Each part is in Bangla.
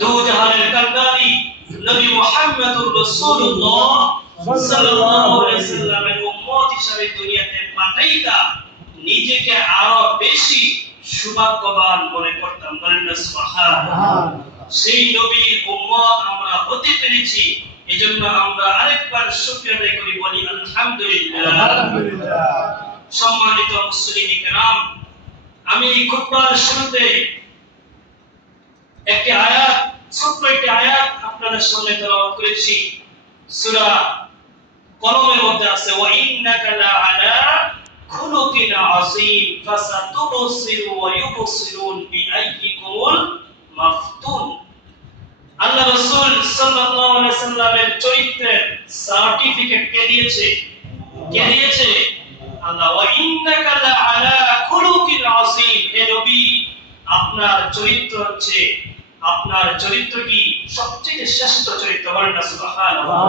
দু জাহানের কান্ডারি নবী মুহাম্মদুর রাসূলুল্লাহ সাল্লাল্লাহু আলাইহি সাল্লামের উম্মত হিসেবে দুনিয়াতে পাঠাইতা নিজেকে আরো বেশি সৌভাগ্যবান মনে করতাম। বলেন না সুবহানাল্লাহ। সেই নবীর উম্মত আমরা হতে পেরেছি, এজন্য আমরা আরেকবার শুকরিয়া আদায় করি, বলি আলহামদুলিল্লাহ। সম্মানিত মুসলিম কিরাম, আমি খুতবার শুরুতে একটি আয়াত, ছোট্ট একটি আয়াত আপনাদের সামনে তেলাওয়াত করেছি। সূরা কলমের মধ্যে আছে, ওয়া ইন্নাকা লাআলা খুলুকিন আযীম ফাসাতুবসিরু ওয়া ইউবসিরুন বিআইয়িকুমুল মাফতুন। আল্লাহ রাসূল সাল্লাল্লাহু আলাইহি সাল্লামের চরিত্রের সার্টিফিকেট কে দিয়েছে? কে দিয়েছে? আল্লাহ। ওয়া ইন্নাকা লাআলা খুলুকিন আযীম, হে নবী আপনার চরিত্র হচ্ছে, আপনার চরিত্র কি সবচেয়ে শ্রেষ্ঠ চরিত্র। বলেন না সুবহানাল্লাহ।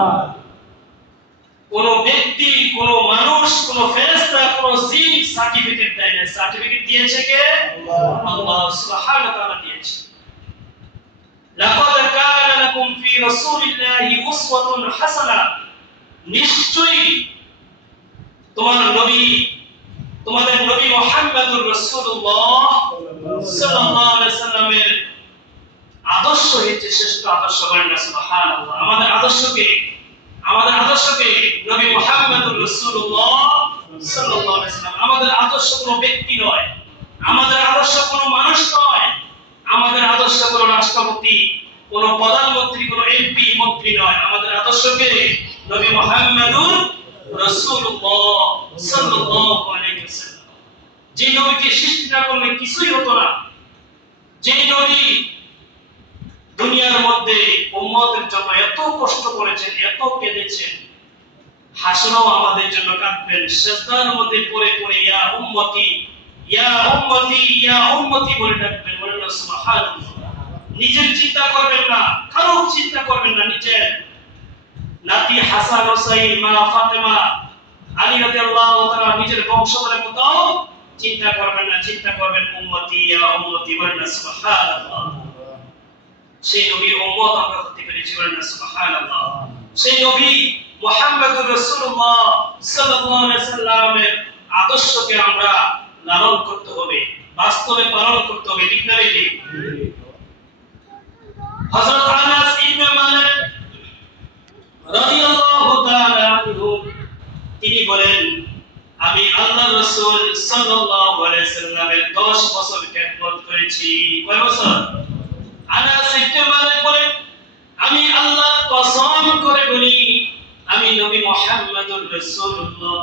কোন ব্যক্তি, কোন মানুষ, কোন ফেরেশতা, কোন জিন সার্টিফিকেট দেয় না, সার্টিফিকেট দিয়েছে কে? আল্লাহ সুবহানাহু ওয়া তাআলা দিয়েছে। লাকাদ কানা লাকুম ফি রাসূলিল্লাহি উসওয়াতুন হাসানাহ, নিশ্চয়ই তোমাদের নবী মুহাম্মদুর রাসূলুল্লাহ সাল্লাল্লাহু আলাইহি সাল্লামের আদর্শ হচ্ছে শ্রেষ্ঠ আদর্শ। বলেন না সুবহানাল্লাহ। আমাদের আদর্শকে নবী মুহাম্মদুর রাসূলুল্লাহ সাল্লাল্লাহু আলাইহি সাল্লাম। আমাদের আদর্শ কোনো ব্যক্তি নয়, আমাদের আদর্শ কোনো মানুষ নয়, আমাদের আদর্শ কোনো রাষ্ট্রপতি, কোনো প্রধানমন্ত্রী, কোনো এমপি মন্ত্রী নয়। আমাদের আদর্শকে নবী মুহাম্মদুর রাসূলুল্লাহ সাল্লাল্লাহু আলাইহি ওয়াসাল্লাম। যে নবীকে সৃষ্টি না করলে কিছুই হতো না, যে নবী দুনিয়ার মধ্যে উম্মতের জন্য এত কষ্ট করেছেন, এত কেঁদেছেন, হাসরেও আমাদের জন্য কাঁদবেন, সিজদার মধ্যে পড়ে পড়ে ইয়া উম্মতি ইয়া উম্মতি ইয়া উম্মতি বলে ডাকবেন। বলেন না সুবহানাল্লাহ। নিজের চিন্তা করবেন না, কারো চিন্তা করবেন না, নিজের নাতি হাসান হোসেন, মা ফাতেমা, আলী রাদিয়াল্লাহু তাআলা নিজের বংশধরের মতো চিন্তা করবেন না, চিন্তা করবেন উম্মতি ইয়া উম্মতি। বলেন না সুবহানাল্লাহ। সেই নবীর উম্মত আমরা হতে পেরেছি। বলেন না সুবহানাল্লাহ। সেই নবী মুহাম্মদুর রাসূলুল্লাহ সাল্লাল্লাহু আলাইহি সাল্লামের আদর্শকে আমরা লালন করতে হবে, বাস্তবে পালন করতে হবে। ঠিক না বেটি? হযরত আনাস ইবনে মালিক রাদিয়াল্লাহু তাআলা আনহু তিনি বলেন, আমি আল্লাহর রাসূল সাল্লাল্লাহু আলাইহি সাল্লামের 10 বছর খেদমত করেছি। কয় বছর? আনাস ইবনে মালিক বলেন, আমি আল্লাহর কসম করে বলি, আমি নবী মুহাম্মদুর রাসূলুল্লাহ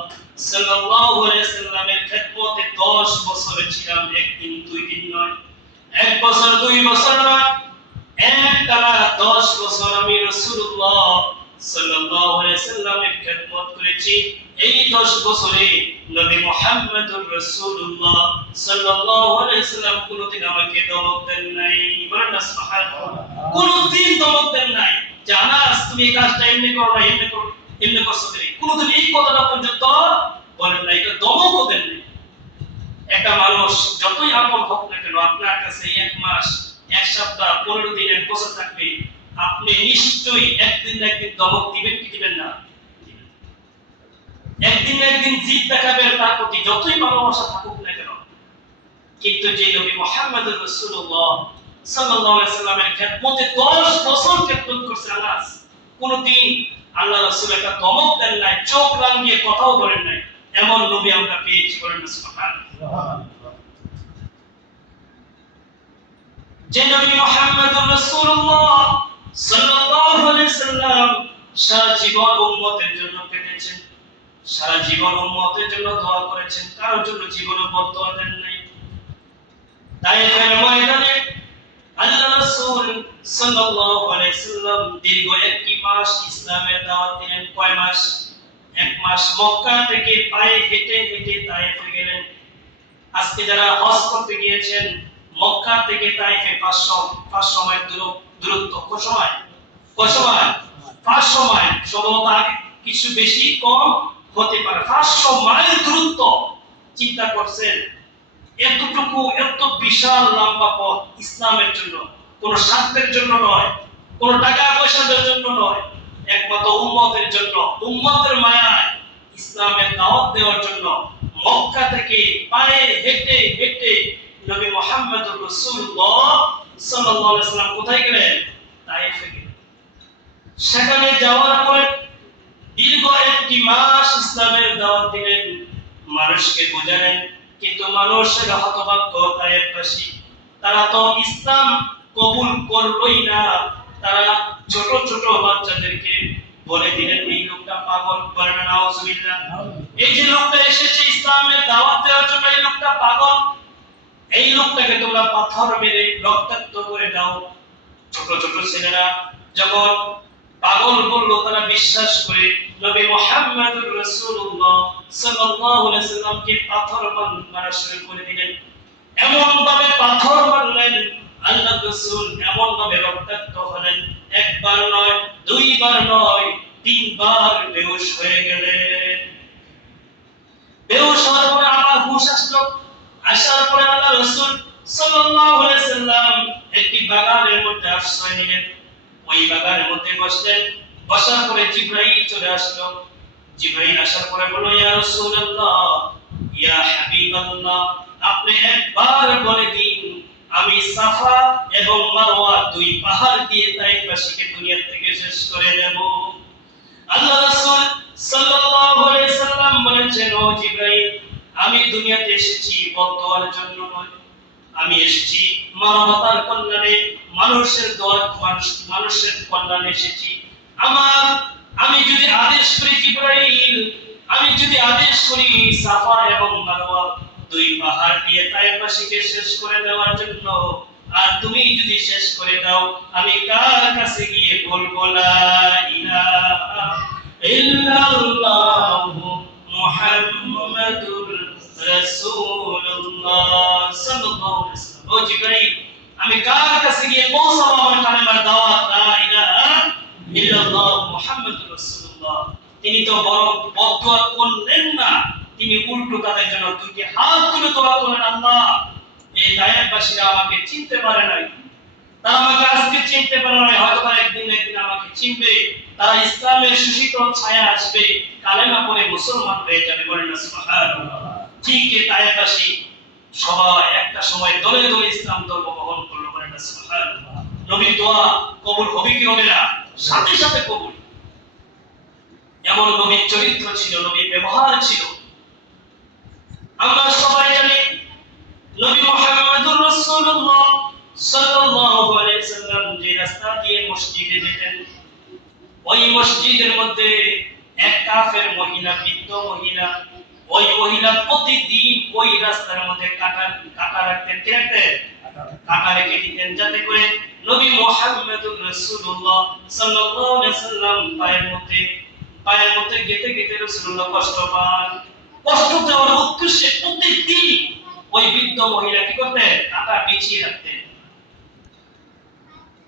সাল্লাল্লাহু আলাইহি সাল্লামের খেদমতে 10 বছর ছিলাম। একদিন দুই দিন নয়, এক বছর দুই বছর নয়, একটানা 10 বছর আমি রাসূলুল্লাহ সাল্লাল্লাহু আলাইহি সাল্লামের খেদমত করেছি। এই 10 বছরে নবী মুহাম্মদুর রাসূলুল্লাহ সাল্লাল্লাহু আলাইহি সাল্লাম কোনদিন আমাকে দমক দেন নাই। বলেন না সুবহানাল্লাহ। কোনদিন দমক দেন নাই, জানাস তুমি এই কাজটা এমনি করো না, এমনি করো, এমনি করছো তুমি, কোনদিন এই কথাটা পর্যন্ত বলেন না, এটা দমকও দেন নাই। একটা মানুষ যতই আপন হোক না কেন, আপনার কাছে এক মাস, এক সপ্তাহ, 15 দিন, এক বছর থাকবে, আপনি নিশ্চয়ই একদিন না একদিন দমক দিবেন কি দিবেন না? একদিন না একদিন জিদ দেখাবেন তার প্রতি, যতই ভালোবাসা থাকুক না কেন। কিন্তু যে নবী মুহাম্মদুর রাসূলুল্লাহ সাল্লাল্লাহু আলাইহি সাল্লামের খেদমতে 10 বছর খেদমত করছে আনাস, কোনদিন আল্লাহ রাসূল একটা দমক দেন নাই, চোখ রাঙিয়ে কথাও বলেন নাই, এমন নবী আমরা পেয়েছি। বলেন না সুবহানাল্লাহ। যে নবী মুহাম্মদুর রাসূলুল্লাহ সাল্লাল্লাহু আলাইহি সাল্লাম সারা জীবন উম্মতের জন্য কেঁদেছেন, সারা জীবন উম্মতের জন্য দোয়া করেছেন, কারোর জন্য জীবনে বদদোয়া দেন নাই। তায়েফের ময়দানে আল্লাহ রাসূল সাল্লাল্লাহু আলাইহি সাল্লাম দীর্ঘ 1 মাস ইসলামের দাওয়াত দিলেন। কয় মাস? 1 মাস। মক্কা থেকে পায়ে হেঁটে হেঁটে তায়েফে গেলেন। আজকে যারা হজ করতে গিয়েছেন, মক্কা থেকে তায়েফে 500 মাইল দূরত্ব। কত সময়? 500 মাইল। সম্ভবত কিছু বেশি কম হতে পারে। 500 মাইল দূরত্ব। চিন্তা করছেন, এতটুকু এত বিশাল লম্বা পথ ইসলামের জন্য কোনো স্বার্থের জন্য নয়, কোনো টাকা পয়সার জন্য নয়, একমাত্র উম্মতের জন্য, উম্মতের মায়ায় ইসলামের দাওয়াত দেওয়ার জন্য মক্কা থেকে পায়ে হেঁটে হেঁটে নবী মুহাম্মদুর রাসূলুল্লাহ সাল্লাল্লাহু আলাইহি ওয়াসাল্লাম কোথায় গেলেন? তায়েফে গেলেন। সেখানে যাওয়ার পরে দীর্ঘ একটি মাস ইসলামের দাওয়াত দিলেন, মানুষকে বোঝালেন, কিন্তু মানুষের হতভাগ্য তায়েফবাসী, তারা তো ইসলাম কবুল করলই না। তারা ছোট ছোট বাচ্চাদেরকে বলে দিলেন এই লোকটা পাগল, বলেন না নাউজুবিল্লাহ। এই যে লোকটা এসেছে ইসলামের দাওয়াত দেওয়ার জন্য, এই লোকটা পাগল, এই লোকটাকে তোমরা পাথর মেরে রক্তাক্ত করে দাও। ছোট ছোট ছেলেরা যখন পাগল বললো, তারা বিশ্বাস করে নবী মুহাম্মদুর রাসূলুল্লাহ সাল্লাল্লাহু আলাইহি সাল্লামকে পাথর মারা শুরু করে দিলেন। এমন ভাবে পাথর মারলেন, আল্লাহর রাসূল এমন ভাবে রক্তাক্ত হলেন, একবার নয়, দুইবার নয়, তিনবার বেহুশ হয়ে গেলেন। বেহুশ হওয়ার পরে আবার হুঁশ আসলো। আসার পরে আল্লাহর রাসূল সাল্লাল্লাহু আলাইহি সাল্লাম একটি বাগানের মধ্যে আশ্রয় নিলেন। ওই বাগানের মধ্যে বসলেন। বসার পরে জিবরাইল চলে আসলো। জিবরাইল আসার পরে বলল, ইয়া রাসূলুল্লাহ, ইয়া হাবিবাল্লাহ, আপনি একবার বলে দিন আমি সাফা এবং মারওয়া দুই পাহাড় দিয়ে তায়েফবাসীকে দুনিয়া থেকে শেষ করে দেব। আল্লাহ রাসূল সাল্লাল্লাহু আলাইহি সাল্লাম বলেছেন, ও জিবরাইল, আমি দুনিয়াতে এসেছি বদদোয়ার জন্য নয়, আমি এসেছি মানবতার কল্যাণে, মানুষের দোয়া, মানুষের কল্যাণে এসেছি। আমি যদি আদেশ করি জিবরাইল, আমি যদি আদেশ করি সাফা এবং মারওয়া দুই পাহাড় দিয়ে তায়েফবাসীকে শেষ করে দেওয়ার জন্য, আর তুমি যদি শেষ করে দাও, আমি কার কাছে গিয়ে বলবো লা ইলাহা ইল্লাল্লাহু মুহাম্মাদুর রাসূলুল্লাহ সাল্লাল্লাহু আলাইহি ওয়াসাল্লাম। ও জিবরাইল, আমি কার কাছে গিয়ে পৌঁছাবো আমার কালেমার দাওয়াত লা ইলাহা ইল্লাল্লাহ মুহাম্মাদুর রাসূলুল্লাহ? তিনি তো বড় বদদোয়া করলেন না, তিনি উল্টো তাদের জন্য দুটি হাত তুলে দোয়া করলেন, আল্লাহ, এই তায়েফবাসীরা আমাকে চিনতে পারে নাই, তারা আমাকে আজকে চিনতে পারে নাই, হয়তো তারা একদিন একদিন আমাকে চিনবে, তারা ইসলামের সুশীতল ছায়া আসবে, কালেমা পড়ে মুসলমান হয়ে যাবে, বলেন না সুবহানাল্লাহ। ঠিক এই তায়েফবাসী সবাই একটা সময় দলে দলে ইসলাম ধর্ম গ্রহণ করলো, বলেন না সুবহানাল্লাহ। নবীর দোয়া কবুল হবে কি হবে না? সাথে সাথে কবুল। এমন নবীর চরিত্র ছিল, নবীর ব্যবহার ছিল। আমরা সবাই জানি নবী মুহাম্মদুর রাসূলুল্লাহ সাল্লাল্লাহু আলাইহি সাল্লাম যে রাস্তা দিয়ে মসজিদে যেতেন, ওই মসজিদের মধ্যে এক কাফের মহিলা, বৃদ্ধ মহিলা, ওই মহিলা প্রতিদিন ওই রাস্তার মধ্যে কাঁটা রাখতেন, কাঁটা রেখে দিতেন, যাতে করে নবী মুহাম্মদুর রাসূলুল্লাহ সাল্লাল্লাহু আলাইহি সাল্লাম পায়ের মধ্যে গেতে গেতে রাসূলুল্লাহ কষ্ট পান। কষ্ট দেওয়ার উদ্দেশ্যে প্রতিদিন ওই বৃদ্ধ মহিলা কি করতেন? কাঁটা বিছিয়ে রাখতেন।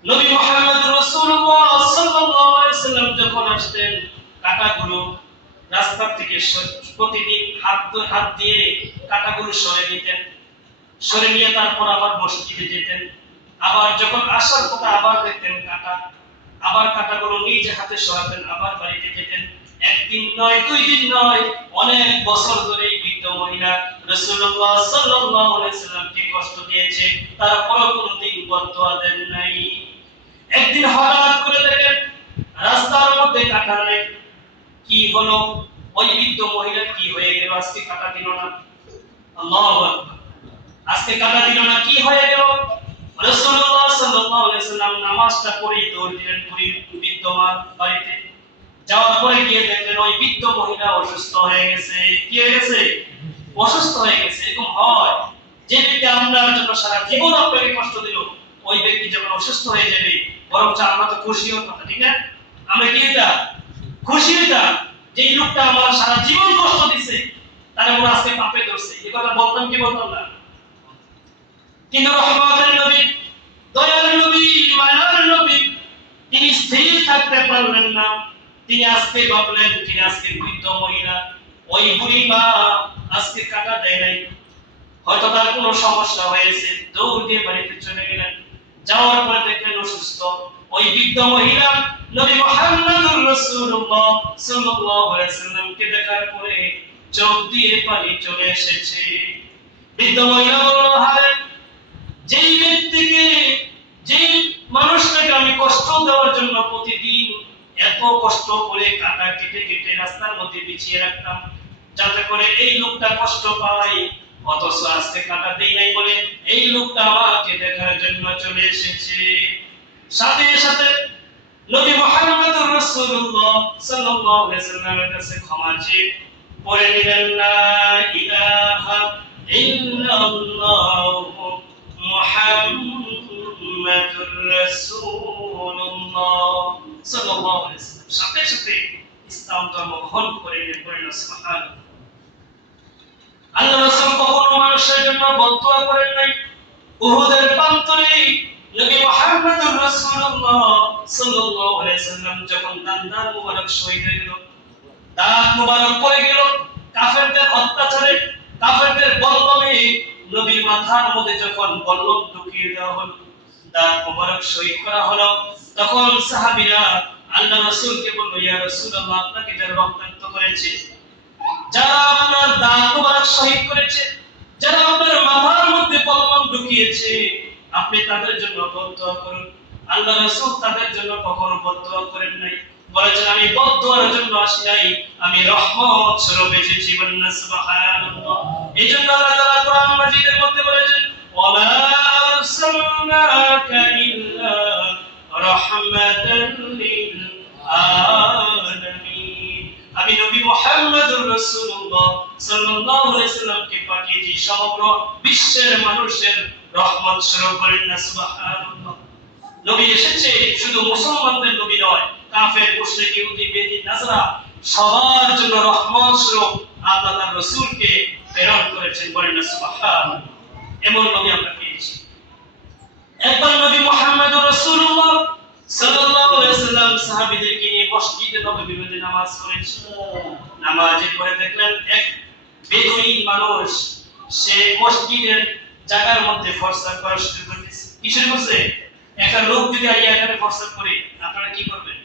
নবী মুহাম্মদ রাসূলুল্লাহ সাল্লাল্লাহু আলাইহি সাল্লাম যখন আসতেন, কাঁটাগুলো রাস্তা থেকে প্রতিদিন হাত দিয়ে কাঁটাগুলো সরে নিতেন, সরে নিয়ে তারপর আবার মসজিদে যেতেন। আবার যখন আসার কথা আবার দেখতেন কাঁটা, আবার কাঁটাগুলো নিজ হাতে সরাতেন, আবার বাড়িতে যেতেন। একদিন নয়, দুই দিন নয়, অনেক বছর ধরে এই বৃদ্ধ মহিলা রাসূলুল্লাহ সাল্লাল্লাহু আলাইহি সাল্লামকে কষ্ট দিয়েছে, তারপরও কোনোদিন বদদোয়া দেন নাই। একদিন হঠাৎ করে দেখেন রাস্তার মধ্যে কাঁটা নেই। কি হলো? ওই বৃদ্ধ মহিলা কি হয়ে গেল? আজকে কাঁটা দিল না। আল্লাহু আকবার। আজকে কাঁটা দিল না, কি হয়ে গেল? রাসূলুল্লাহ সাল্লাল্লাহু আলাইহি সাল্লাম নামাজটা পড়ে দৌড় দিলেন বৃদ্ধ মার বাড়িতে। যাওয়ার পরে গিয়ে দেখলেন ওই বৃদ্ধ মহিলা অসুস্থ হয়ে গেছে। কি হয়ে গেছে? অসুস্থ হয়ে গেছে। এরকম হয়, যে ব্যক্তি আপনার জন্য সারা জীবন আপনাকে কষ্ট দিল, ওই ব্যক্তি যখন অসুস্থ হয়ে যাবে, বরঞ্চ আমরা তো খুশি হতাম, ঠিক না? আমরা কি এটা খুশি হতাম যে এই লোকটা আমার সারা জীবন কষ্ট দিছে, তার উপর আজকে পাপে ধরছে, এই কথা বলতাম কি বলতাম না? কিন্তু রহমতের নবী, দয়ার নবী, মায়ার নবী, তিনি স্থির থাকতে পারলেন না। তিনি আজকে ভাবলেন, তিনি আজকে বৃদ্ধ মহিলা, ওই বুড়ি মা আজকে কাটা দেয় নাই, হয়তো তার কোনো সমস্যা হয়েছে। দৌড় দিয়ে বাড়িতে চলে গেলেন। যাওয়ার পরে দেখলেন অসুস্থ। ওই বৃদ্ধ মহিলা নবী মুহাম্মদুর রাসূলুল্লাহ সাল্লাল্লাহু আলাইহি ওয়াসাল্লামকে দেখার পরে চোখ দিয়ে পানি চলে এসেছে। বৃদ্ধ মহিলা বলল, হায়, যেই ব্যক্তিকে, যেই মানুষটাকে আমি কষ্ট দেওয়ার জন্য প্রতিদিন এত কষ্ট করে কাটা কেটে কেটে রাস্তার মধ্যে বিছিয়ে রাখতাম যাতে করে এই লোকটা কষ্ট পায়, অথচ আজকে কাটা দেই নাই বলে এই লোকটা আমাকে দেখার জন্য চলে এসেছে। সাথে সাথে নবী মুহাম্মদুর রাসূলুল্লাহ সাল্লাল্লাহু আলাইহি ওয়াসাল্লামের কাছে ক্ষমা চেয়ে পড়ে নিলেন, লা ইলাহা ইল্লাল্লাহু মুহাম্মাদুর রাসূলুল্লাহ সাল্লাল্লাহু আলাইহি ওয়াসাল্লাম সাথে সাথে ইসলাম ধর্ম গ্রহণ করে নিলেন। সুবহানাল্লাহ। আল্লাহ রাসূল কখনো মানুষের জন্য বদদুয়া করেন নাই। উহুদের প্রান্তরে নবী মুহাম্মদুর রাসূলুল্লাহ সাল্লাল্লাহু আলাইহি ওয়াসাল্লাম যখন দাঁত মুবারক শহীদ হয়ে গেল, দাঁত মুবারক পড়ে গেল কাফেরদের অত্যাচারে, কাফেরদের বল্লমে নবীর মাথার মধ্যে যখন বল্লম ঢুকিয়ে দেওয়া হলো, দাঁত মুবারক শহীদ করা হলো, তখন সাহাবীরা আল্লাহ রাসূলকে বলল, ইয়া রাসূলুল্লাহ, আপনাকে যারা রক্তাক্ত করেছে, যারা আপনার দাঁত মুবারক শহীদ করেছে, যারা আপনার মাথার মধ্যে বল্লম ঢুকিয়েছে, আপনি তাদের জন্য বদদুয়া করুন। আল্লাহ রাসূল তাদের জন্য কখনো বদদুয়া করেন নাই, বলেছেন আমি বদদুয়ার জন্য আসি নাই, আমি রহমত স্বরূপ এসেছি। বলেন সুবহানাল্লাহ। এইজন্য আল্লাহ তাআলা কোরআন মাজিদের মধ্যে বলেছেন, ওয়ালা আরসালনাকা ইল্লা রাহমাতাল লিল আলামিন। আমি নবী মুহাম্মদুর রাসূলুল্লাহ সাল্লাল্লাহু আলাইহি ওয়াসাল্লামকে পাঠিয়েছি সমগ্র বিশ্বের মানুষের রহমত স্বরূপ। বলেন সুবহানাল্লাহ। নবী এসেছে শুধু মুসলমানদের নবী নয়, কাফের, মুশরিক, ইহুদি, বেদিন, নাসারা সবার জন্য রহমত স্বরূপ আল্লাহ তার রাসূলকে প্রেরণ করেছেন। বলেন সুবহানাল্লাহ। এমন নবী আমরা পেয়েছি। একবার নবী মুহাম্মদুর রাসূলুল্লাহ সাল্লাল্লাহু আলাইহি ওয়াসাল্লাম সাহাবীদেরকে নিয়ে মসজিদে নববীর মধ্যে নামাজ পড়েছে। নামাজের পরে দেখলেন এক বেদুইন মানুষ, সে মসজিদের জায়গার মধ্যে ফরসাদ করা শুরু করেছে। কি শুরু করছে? একটা লোক যদি আইয়া এখানে ফরসাদ করে, আপনারা কি করবেন?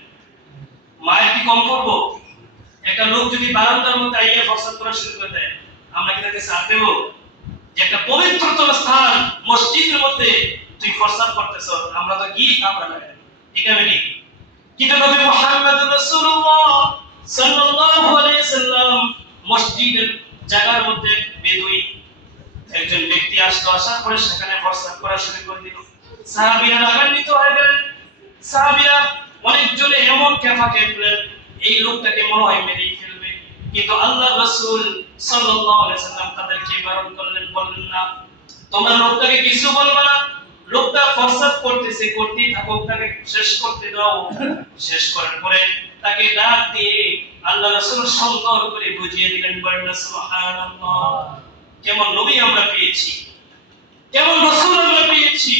মায়ের কি কম করব? একটা লোক যদি বারান্দার মধ্যে আইয়া ফরসাদ করা শুরু করে দেয়, আমরা কি তাকে সাথ দেব? যে একটা পবিত্রতম স্থান মসজিদের মধ্যে তুই ফরসাদ করতেছ, আমরা তো কি আমরা লাগে ঠিক আছে নাকি? কিন্তু নবী মুহাম্মদুর রাসূলুল্লাহ সাল্লাল্লাহু আলাইহি ওয়াসাল্লাম মসজিদের জায়গার মধ্যে বেদুইন একজন ব্যক্তি আসলো, আসার পরে সেখানে ফরসাদ করা শুরু করে দিল। সাহাবীরা রাগান্বিত হয়ে গেলেন। সাহাবীরা অনেকজনে এমন কেফা কেঁপলেন, এই লোকটাকে মনে হয় মেরেই ফেলবে। কিন্তু আল্লাহর রাসূল সাল্লাল্লাহু আলাইহি ওয়াসাল্লাম তাদেরকে বারণ করলেন, বললেন না, তোমরা লোকটাকে কিছু বলবে না, লোকটা ফরসাদ করতেছে, করতেই থাকুক, তাকে শেষ করতে দাও। শেষ করার পরে তাকে ডাক দিয়ে আল্লাহ রাসূল সুন্দর করে বুঝিয়ে দিলেন। বলেন সুবহানাল্লাহ। কেমন নবী আমরা পেয়েছি, কেমন রাসূল আমরা পেয়েছি,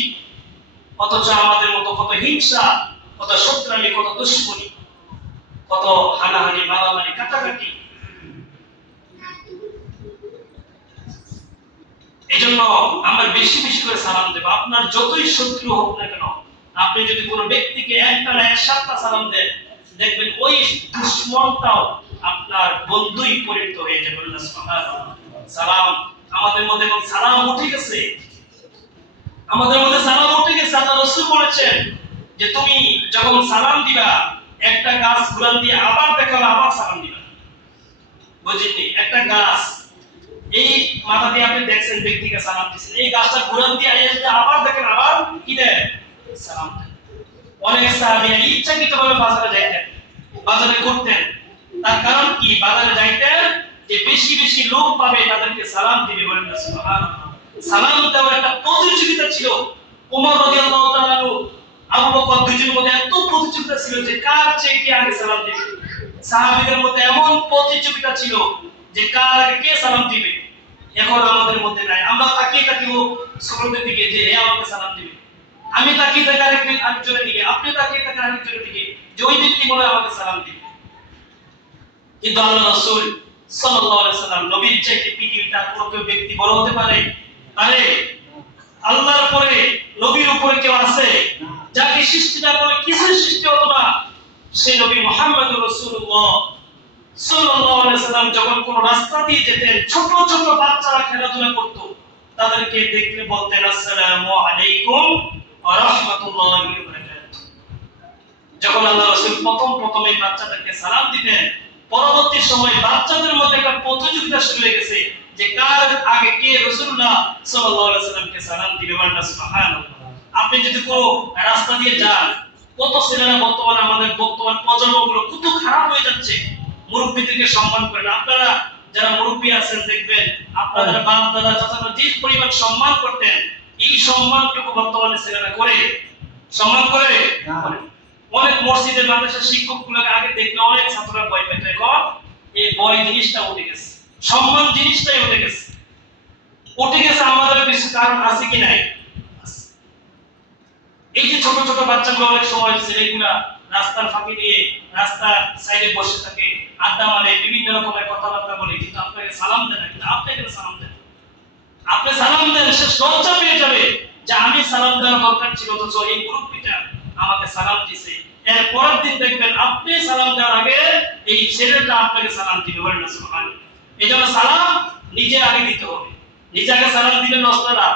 অথচ আমাদের মতো কত হিংসা, কত শত্রুতামি, কত দুশমনি, কত হানাহানি, মারামারি, কাটাকাটি। এজন্য আমরা বেশি বেশি করে সালাম দেব। আপনার যতই শত্রু হোক না কেন, আপনি যদি কোনো ব্যক্তিকে একটা না 1-7টা সালাম দেন, দেখবেন ওই দুশমনটাও আপনার বন্ধুই পরিণত হয়ে যাবে। সুবহানাল্লাহ। সালাম আমাদের মধ্যে এখন সালাম উঠে গেছে, আমাদের মধ্যে সালাম উঠে গেছে। আল্লাহ রাসূল বলেছেন যে তুমি যখন সালাম দিবা, একটা গাছ ঘুরান দিয়ে আবার দেখাবে, আবার সালাম দিবা। বুঝিনি? একটা গাছ এই মাথা দিয়ে আপনি দেখছেন ব্যক্তিকে সালাম দিচ্ছেন, এই গাছটা ঘুরান দিয়ে আবার দেখেন, আবার কি দেয়? সালাম দেয়। অনেক সাহাবীরা ইচ্ছাকৃতভাবে বাজারে যাইতেন, বাজারে করতেন। তার কারণ কি? বাজারে যাইতেন যে বেশি বেশি লোক পাবে, তাদেরকে সালাম দিবে। বলেন সুবহানাল্লাহ। সালাম দেওয়ার একটা প্রতিযোগিতা ছিল। ওমর রাদিয়াল্লাহু তাআলা, আবু বকর, দুজনের মধ্যে এত প্রতিযোগিতা ছিল যে কার চেয়ে কে আগে সালাম দিবে। সাহাবীদের মধ্যে এমন প্রতিযোগিতা ছিল যে কার আগে কে সালাম দিবে। এখন আমাদের মধ্যে নাই। আমরা তাকিয়ে থাকিব সকলের দিকে যে হে আমাকে সালাম দিবে, আমি তাকিয়ে থাকি আরেকজনের দিকে, আপনি তাকিয়ে থাকেন আরেকজনের দিকে যে ওই ব্যক্তি মনে আমাকে সালাম দিবে। কিন্তু আল্লাহ রাসূল সাল্লাল্লাহু আলাইহি ওয়াসাল্লাম নবীর চাইতে পৃথিবীতে আর কোনো ব্যক্তি বড় হতে পারে? আল্লাহর পরে নবীর উপরে কেউ আছে যাকে সৃষ্টি না করে কিছুই সৃষ্টি হতো না? সেই নবী মুহাম্মদুর রাসূলুল্লাহ সাল্লাল্লাহু আলাইহি ওয়াসাল্লাম যখন কোন রাস্তা দিয়ে যেতেন, ছোট ছোট বাচ্চারা খেলাধুলা করত, তাদেরকে দেখলে বলতেন আসসালামু আলাইকুম ওয়া রাহমাতুল্লাহি ওয়া বারাকাতুহু। যখন আল্লাহ রাসূল প্রথম এই বাচ্চাদেরকে সালাম দিতেন, পরবর্তী সময় বাচ্চাদের মধ্যে একটা প্রতিযোগিতা শুরু হয়ে গেছে যে কার আগে কে রাসূলুল্লাহ সাল্লাল্লাহু আলাইহি ওয়াসাল্লামকে সালাম দিবে। সুবহানাল্লাহ। আপনি যদি কোনো রাস্তা দিয়ে যান, কত ছেলেরা আমাদের বর্তমান প্রজন্মগুলো কত খারাপ হয়ে যাচ্ছে, মুরব্বীদেরকে সম্মান করে না। আপনারা যারা মুরব্বী আছেন দেখবেন আপনাদের বাপ দাদা চাচারা যে পরিমাণ সম্মান করতেন, এই সম্মানটুকু বর্তমানে ছেলেরা করে? সম্মান করে? অনেক মসজিদের মাদ্রাসার শিক্ষকগুলোকে আগে দেখলে অনেক ছাত্ররা ভয় পেত, এখন এই ভয় জিনিসটা উঠে গেছে, সম্মান জিনিসটাই উঠে গেছে। উঠে গেছে আমাদের কিছু কারণ আছে কি নাই? এই যে ছোট ছোট বাচ্চাগুলো অনেক সময় ছেলেগুলা রাস্তার ফাঁকি দিয়ে রাস্তার সাইডে বসে থাকে, আড্ডা মারে, বিভিন্ন রকমের কথাবার্তা বলে, কিন্তু আপনাকে সালাম দেন না। কিন্তু আপনাকে সালাম দেন, আপনি সালাম দেন, সে লজ্জা পেয়ে যাবে যে আমি সালাম দেওয়ার দরকার ছিল, অথচ এই মুরব্বীটা আমাকে সালাম দিছে। এর পরের দিন দেখবেন আপনি সালাম দেওয়ার আগে এই ছেলেটা আপনাকে সালাম দিবে। বলেন না সুবহানাল্লাহ। এই জন্য সালাম নিজে আগে দিতে হবে। নিজে আগে সালাম দিলে নষ্ট না।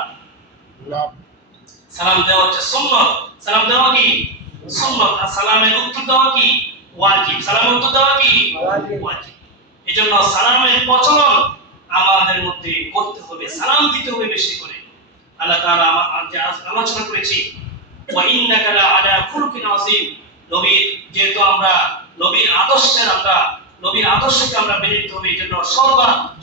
সালাম দেওয়া হচ্ছে সুন্নাত। সালাম দেওয়া কি সুন্নাত, আর সালামের উত্তর দেওয়া কি ওয়াজিব। সালামের উত্তর দেওয়া কি ওয়াজিব। এজন্য সালামের প্রচলন আমাদের মধ্যে করতে হবে, সালাম দিতে হবে বেশি করে। আল্লাহ তাআলা যে আলোচনা করেছি ওয়া ইন্নাকা লা আলা খুলকিন আযীম, নবীর যেহেতু আমরা নবীর আদর্শকে আমরা মেনে নিতে হবে। এজন্য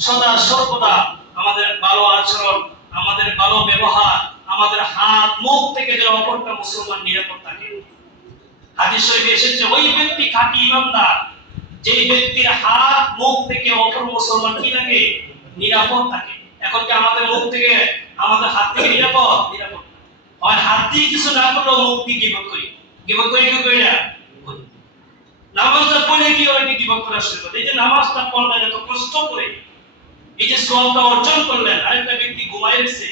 সদা সর্বদা আমাদের ভালো আচরণ, আমাদের ভালো ব্যবহার, আমাদের হাত মুখ থেকে যেন অপরটা মুসলমান নিরাপদ থাকে। হাদিস শরীফে এসেছে ওই ব্যক্তি খাঁটি ঈমানদার যেই ব্যক্তির হাত মুখ থেকে অপর মুসলমান কি থাকে? নিরাপদ থাকে। এখন কি আমাদের মুখ থেকে আমাদের হাত থেকে নিরাপদ? নিরাপদ হয় হাত দিয়ে কিছু না করলেও মুখ দিয়ে গীবত করি। গীবত করি কি করি না? নামাজটা পড়ে কি অনেকে গীবত করা শুরু করে। এই যে নামাজটা পড়লেন এত কষ্ট করে, এই যে সওয়াবটা অর্জন করলেন, আরেকটা ব্যক্তি ঘুমায় গেছে,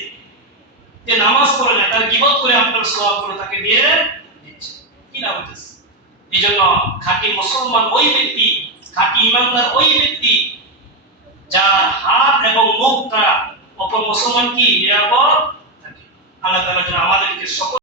যে নামাজ পড়ে না, তার গীবত করে আপনার সওয়াবগুলো তাকে দিয়ে দিচ্ছে, কি লাভ হচ্ছে? এইজন্য খাঁটি মুসলমান ওই ব্যক্তি, খাঁটি ঈমানদার ওই ব্যক্তি যার হাত এবং মুখটা অপর মুসলমান কি নিরাপদ থাকে। আল্লাহ তাআলা যেন আমাদেরকে সকল